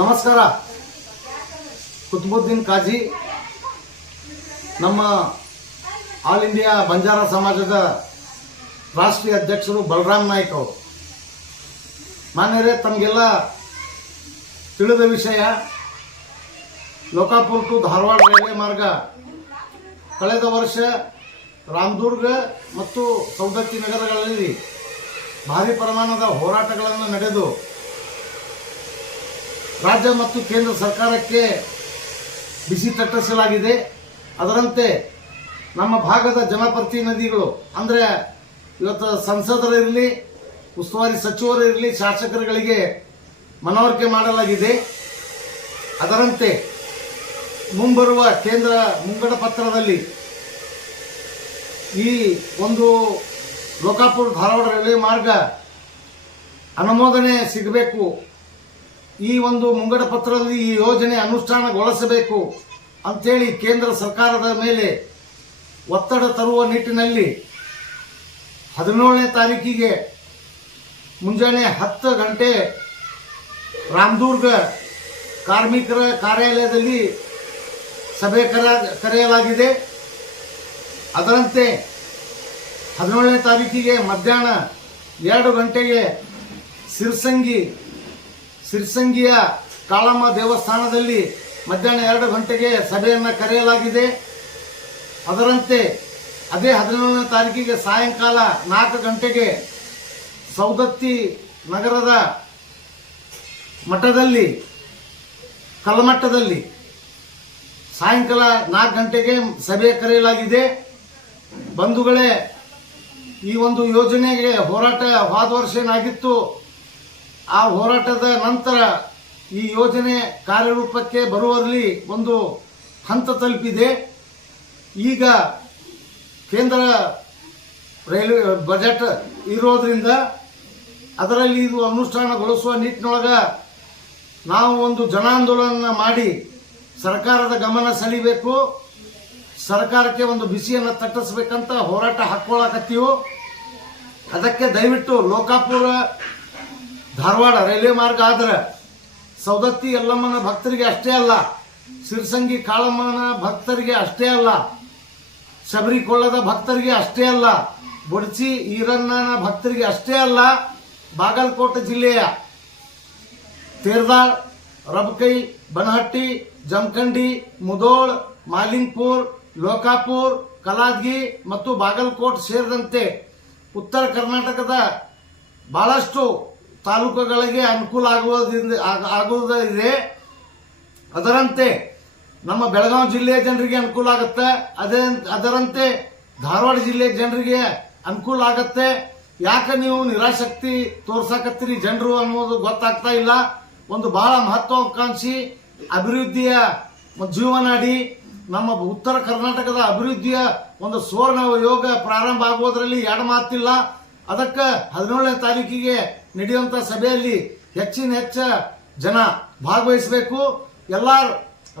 ನಮಸ್ಕಾರ. ಕುತುಬುದ್ದೀನ್ ಕಾಜಿ ನಮ್ಮ all India Banjara ಸಮಾಜದ ರಾಷ್ಟ್ರೀಯ ಅಧ್ಯಕ್ಷರು ಬಲರಾಮ್ ನಾಯ್ಕ ಅವರು. ಮಾನ್ಯರೇ, ತಮಗೆಲ್ಲ ತಿಳಿದ ವಿಷಯ, ಲೋಕಾಪುರ್ ಟು ಧಾರವಾಡ ರೈಲ್ವೆ ಮಾರ್ಗ. ಕಳೆದ ವರ್ಷ ರಾಮದುರ್ಗ ಮತ್ತು ಸೌದತ್ತಿ ನಗರಗಳಲ್ಲಿ ಭಾರಿ ಪ್ರಮಾಣದ ಹೋರಾಟಗಳನ್ನು ನಡೆದು ರಾಜ್ಯ ಮತ್ತು ಕೇಂದ್ರ ಸರ್ಕಾರಕ್ಕೆ ಬಿಸಿ ತಟ್ಟಿಸಲಾಗಿದೆ ಅದರಂತೆ ನಮ್ಮ ಭಾಗದ ಜನಪ್ರತಿನಿಧಿಗಳು, ಅಂದರೆ ಇವತ್ತು ಸಂಸದರಿರಲಿ, ಉಸ್ತುವಾರಿ ಸಚಿವರಿರಲಿ ಶಾಸಕರುಗಳಿಗೆ ಮನವರಿಕೆ ಮಾಡಲಾಗಿದೆ. ಅದರಂತೆ ಮುಂಬರುವ ಕೇಂದ್ರ ಮುಂಗಡ ಪತ್ರದಲ್ಲಿ ಈ ಒಂದು ಲೋಕಾಪುರ ಧಾರವಾಡ ರೈಲ್ವೆ ಮಾರ್ಗ ಅನುಮೋದನೆ ಸಿಗಬೇಕು ಈ ಒಂದು ಮುಂಗಡ ಪತ್ರದಲ್ಲಿ ಈ ಯೋಜನೆ ಅನುಷ್ಠಾನಗೊಳಿಸಬೇಕು ಅಂತೇಳಿ ಕೇಂದ್ರ ಸರ್ಕಾರದ ಮೇಲೆ ಒತ್ತಡ ತರುವ ನಿಟ್ಟಿನಲ್ಲಿ ಹದಿನೇಳನೇ ತಾರೀಕಿಗೆ ಮುಂಜಾನೆ ಹತ್ತು ಗಂಟೆ ರಾಮದುರ್ಗ ಕಾರ್ಮಿಕರ ಕಾರ್ಯಾಲಯದಲ್ಲಿ ಸಭೆ ಕರ, ಕರೆಯಲಾಗಿದೆ. ಅದರಂತೆ ಹದಿನೇಳನೇ ತಾರೀಕಿಗೆ ಮಧ್ಯಾಹ್ನ ಎರಡು ಗಂಟೆಗೆ ಸಿರ್ಸಂಗಿ ಸಿರ್ಸಂಗಿಯ ಕಾಳಮ್ಮ ದೇವಸ್ಥಾನದಲ್ಲಿ ಮಧ್ಯಾಹ್ನ ಎರಡು ಗಂಟೆಗೆ ಸಭೆಯನ್ನು ಕರೆಯಲಾಗಿದೆ. ಅದರಂತೆ ಅದೇ ಹದಿನೇಳನೇ ತಾರೀಕಿಗೆ ಸಾಯಂಕಾಲ ನಾಲ್ಕು ಗಂಟೆಗೆ ಸೌದತ್ತಿ ನಗರದ ಮಠದಲ್ಲಿ ಕಲಮಟ್ಟದಲ್ಲಿ ಸಾಯಂಕಾಲ ನಾಲ್ಕು ಗಂಟೆಗೆ ಸಭೆ ಕರೆಯಲಾಗಿದೆ. ಬಂಧುಗಳೇ, ಈ ಒಂದು ಯೋಜನೆಗೆ ಹೋರಾಟ ಹೋದ ವರ್ಷ ಏನಾಗಿತ್ತು ಆ ಹೋರಾಟದ ನಂತರ ಈ ಯೋಜನೆ ಕಾರ್ಯರೂಪಕ್ಕೆ ಬರುವಲ್ಲಿ ಒಂದು ಹಂತ ತಲುಪಿದೆ. ಈಗ ಕೇಂದ್ರ ರೈಲ್ವೆ ಬಜೆಟ್ ಇರೋದ್ರಿಂದ ಅದರಲ್ಲಿ ಇದು ಅನುಷ್ಠಾನಗೊಳಿಸುವ ನಿಟ್ಟಿನೊಳಗೆ ನಾವು ಒಂದು ಜನಾಂದೋಲನ ಮಾಡಿ ಸರ್ಕಾರದ ಗಮನ ಸೆಳಿಬೇಕು. ಸರ್ಕಾರಕ್ಕೆ ಒಂದು ಬಿಸಿಯನ್ನು ತಟ್ಟಿಸ್ಬೇಕಂತ ಹೋರಾಟ ಹಾಕ್ಕೊಳಕತ್ತೀವಿ? ಅದಕ್ಕೆ ದಯವಿಟ್ಟು ಲೋಕಾಪುರ ಧಾರವಾಡ ರೈಲ್ವೆ ಮಾರ್ಗ ಆದ್ರೆ ಸೌದತ್ತಿ ಯಲ್ಲಮ್ಮನ ಭಕ್ತರಿಗೆ ಅಷ್ಟೇ ಅಲ್ಲ, ಸಿರ್ಸಂಗಿ ಕಾಳಮ್ಮನ ಭಕ್ತರಿಗೆ ಅಷ್ಟೇ ಅಲ್ಲ ಶಬರಿಕೊಳ್ಳದ ಭಕ್ತರಿಗೆ ಅಷ್ಟೇ ಅಲ್ಲ, ಬುಡ್ಚಿ ಈರಣ್ಣನ ಭಕ್ತರಿಗೆ ಅಷ್ಟೇ ಅಲ್ಲ, ಬಾಗಲಕೋಟೆ ಜಿಲ್ಲೆಯ ತೇರ್ದಾಳ್, ರಬಕೈ, ಬನಹಟ್ಟಿ, ಜಮಖಂಡಿ, ಮುದೋಳ್, ಮಾಲಿಂಗ್ಪುರ್, ಲೋಕಾಪುರ್, ಕಲಾದ್ಗಿ ಮತ್ತು ಬಾಗಲಕೋಟ್ ಸೇರಿದಂತೆ ಉತ್ತರ ಕರ್ನಾಟಕದ ಬಹಳಷ್ಟು ತಾಲೂಕುಗಳಿಗೆ ಅನುಕೂಲ ಆಗುವುದರಿಂದ ಆಗ- ಆಗುವುದಿದೆ ಅದರಂತೆ ನಮ್ಮ ಬೆಳಗಾವಿ ಜಿಲ್ಲೆಯ ಜನರಿಗೆ ಅನುಕೂಲ ಆಗುತ್ತೆ. ಅದೇ ಅದರಂತೆ ಧಾರವಾಡ ಜಿಲ್ಲೆಯ ಜನರಿಗೆ ಅನುಕೂಲ ಆಗತ್ತೆ. ಯಾಕೆ ನೀವು ನಿರಾಸಕ್ತಿ ತೋರ್ಸಾಕತ್ತೀರಿ ಜನರು ಅನ್ನೋದು ಗೊತ್ತಾಗ್ತಾ ಇಲ್ಲ. ಒಂದು ಬಹಳ ಮಹತ್ವಾಕಾಂಕ್ಷಿ ಅಭಿವೃದ್ಧಿಯ ಜೀವನಾಡಿ ನಮ್ಮ ಉತ್ತರ ಕರ್ನಾಟಕದ ಅಭಿವೃದ್ಧಿಯ ಒಂದು ಸುವರ್ಣ ಯೋಗ ಪ್ರಾರಂಭ ಆಗುವುದರಲ್ಲಿ ಎರಡು ಮಾತಿಲ್ಲ. ಅದಕ್ಕೆ ಹದಿನೇಳನೇ ತಾರೀಕಿಗೆ ನಡೆಯುವಂಥ ಸಭೆಯಲ್ಲಿ ಹೆಚ್ಚಿನ ಹೆಚ್ಚ ಜನ ಭಾಗವಹಿಸಬೇಕು. ಎಲ್ಲ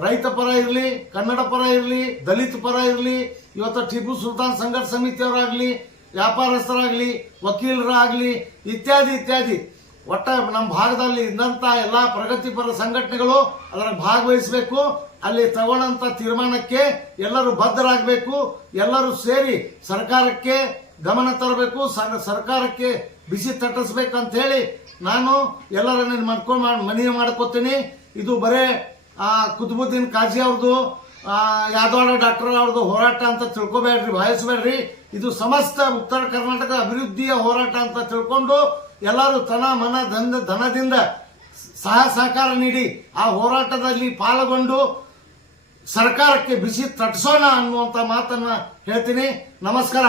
ರೈತ ಪರ ಇರಲಿ, ಕನ್ನಡ ಪರ ಇರಲಿ, ದಲಿತ ಪರ ಇರಲಿ, ಇವತ್ತು ಟಿಪ್ಪು ಸುಲ್ತಾನ್ ಸಂಘಟ ಸಮಿತಿಯವರಾಗಲಿ, ವ್ಯಾಪಾರಸ್ಥರಾಗಲಿ, ವಕೀಲರಾಗಲಿ, ಇತ್ಯಾದಿ ಇತ್ಯಾದಿ. ಒಟ್ಟ ನಮ್ಮ ಭಾಗದಲ್ಲಿ ಇದ್ದಂತ ಎಲ್ಲ ಪ್ರಗತಿಪರ ಸಂಘಟನೆಗಳು ಅದರ ಭಾಗವಹಿಸಬೇಕು. ಅಲ್ಲಿ ತಗೊಂಡಂತ ತೀರ್ಮಾನಕ್ಕೆ ಎಲ್ಲರೂ ಬದ್ಧರಾಗಬೇಕು. ಎಲ್ಲರೂ ಸೇರಿ ಸರ್ಕಾರಕ್ಕೆ ಗಮನ ತರಬೇಕು ಸರ್- ಸರ್ಕಾರಕ್ಕೆ ಬಿಸಿ ತಟ್ಟಿಸ್ಬೇಕಂತ ಹೇಳಿ ನಾನು ಎಲ್ಲರನ್ನ ಮಾಡ್ಕೊಂಡು ಮನವಿ ಮಾಡ್ಕೋತೀನಿ. ಇದು ಬರೇ ಆ, ಕುತುಬುದ್ದೀನ್ ಕಾಜಿ ಅವ್ರದ್ದು ಯಾದವಾಡ ಡಾಕ್ಟರ್ ಅವ್ರದ್ದು ಹೋರಾಟ ಅಂತ ತಿಳ್ಕೊಬೇಡ್ರಿ ಭಾವಿಸ್ಬೇಡ್ರಿ. ಇದು ಸಮಸ್ತ ಉತ್ತರ ಕರ್ನಾಟಕ ಅಭಿವೃದ್ಧಿಯ ಹೋರಾಟ ಅಂತ ತಿಳ್ಕೊಂಡು ಎಲ್ಲರೂ ತನ ಮನ ಧನ ಧನದಿಂದ ಸಹ ಸಹಕಾರ ನೀಡಿ ಆ ಹೋರಾಟದಲ್ಲಿ ಪಾಲ್ಗೊಂಡು ಸರ್ಕಾರಕ್ಕೆ ಬಿಸಿ ತಟ್ಟಿಸೋಣ ಅನ್ನುವಂತ ಮಾತನ್ನ ಹೇಳ್ತೀನಿ. ನಮಸ್ಕಾರ.